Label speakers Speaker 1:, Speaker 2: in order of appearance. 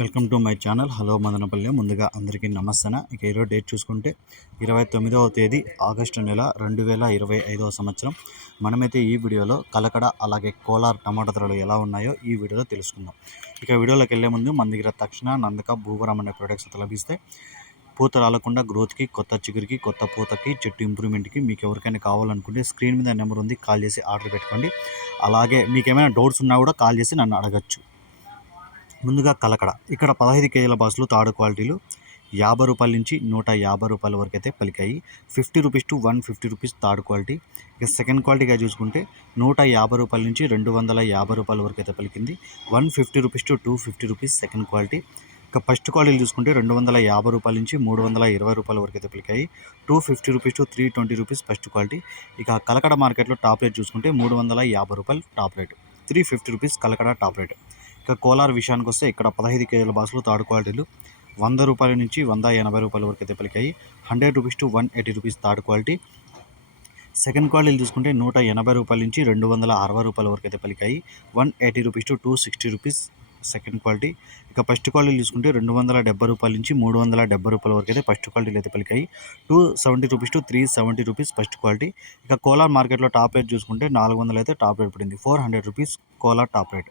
Speaker 1: Welcome to my channel. Hello Madanapalle. ముందుగా అందరికీ నమస్తన. ఇక ఈరోజు డేట్ చూసుకుంటే ఇరవై తొమ్మిదవ తేదీ ఆగస్టు నెల రెండు వేల ఇరవై ఐదవ సంవత్సరం. మనమైతే ఈ వీడియోలో కలకడ అలాగే కోలార్ టమాటా ధరలు ఎలా ఉన్నాయో ఈ వీడియోలో తెలుసుకుందాం. ఇక వీడియోలోకి వెళ్ళే ముందు మన దగ్గర తక్షణ నందక భూవరం అనే ప్రొడక్ట్స్ లభిస్తాయి పూత రాలకుండా గ్రోత్కి కొత్త చిగురికి కొత్త పూతకి చెట్టు ఇంప్రూవ్మెంట్కి మీకు ఎవరికైనా కావాలనుకుంటే స్క్రీన్ మీద నెంబర్ ఉంది కాల్ చేసి ఆర్డర్ పెట్టుకోండి. అలాగే మీకు ఏమైనా డౌట్స్ ఉన్నా కూడా కాల్ చేసి నన్ను అడగచ్చు. ముందుగా కలకడ. ఇక్కడ పదహైదు కేజీల బాసులు తాడు క్వాలిటీలు యాభై రూపాయల నుంచి నూట యాభై రూపాయల వరకు అయితే పలికాయి. Fifty rupees to one fifty rupees third quality. ఇక సెకండ్ క్వాలిటీగా చూసుకుంటే నూట యాభై రూపాయల నుంచి రెండు వందల యాభై రూపాయల వరకు అయితే పలికింది. One fifty rupees to two fifty rupees second quality. ఇక ఫస్ట్ క్వాలిటీలు చూసుకుంటే రెండు వందల యాభై రూపాయల నుంచి మూడు వందల ఇరవై రూపాయల వరకు అయితే పలికాయి. Two fifty rupees to three twenty rupees first quality. ఇక కలకడ మార్కెట్లో టాప్ రేట్ చూసుకుంటే మూడు వందల యాభై రూపాయలు top rate. Three fifty rupees Kalakada top rate. ఇక కోలార్ విషయానికి వస్తే ఇక్కడ పదహైదు కేజీల బాసులు థర్డ్ క్వాలిటీలు వంద రూపాయల నుంచి వంద ఎనభై రూపాయల వరకు అయితే పలికాయి. Hundred rupees to one eighty rupees third quality. Second క్వాలిటీలు చూసుకుంటే నూట ఎనభై రూపాయల నుంచి రెండు వందల అరవై రూపాయల వరకు అయితే పలికాయి. One eighty rupees to two sixty rupees second quality. ఇక ఫస్ట్ క్వాలిటీ చూసుకుంటే రెండు వందల డెబ్బై రూపాయల నుంచి మూడు వందల డెబ్బై రూపాయల వరకు అయితే ఫస్ట్ క్వాలిటీలు అయితే పలికాయి. Two seventy rupees to three seventy rupees first quality. ఇక కోలార్ మార్కెట్లో టాప్ రేట్ చూసుకుంటే నాలుగు వందలు అయితే టాప్ రేట్ పడింది. Four hundred rupees Kolar top rate.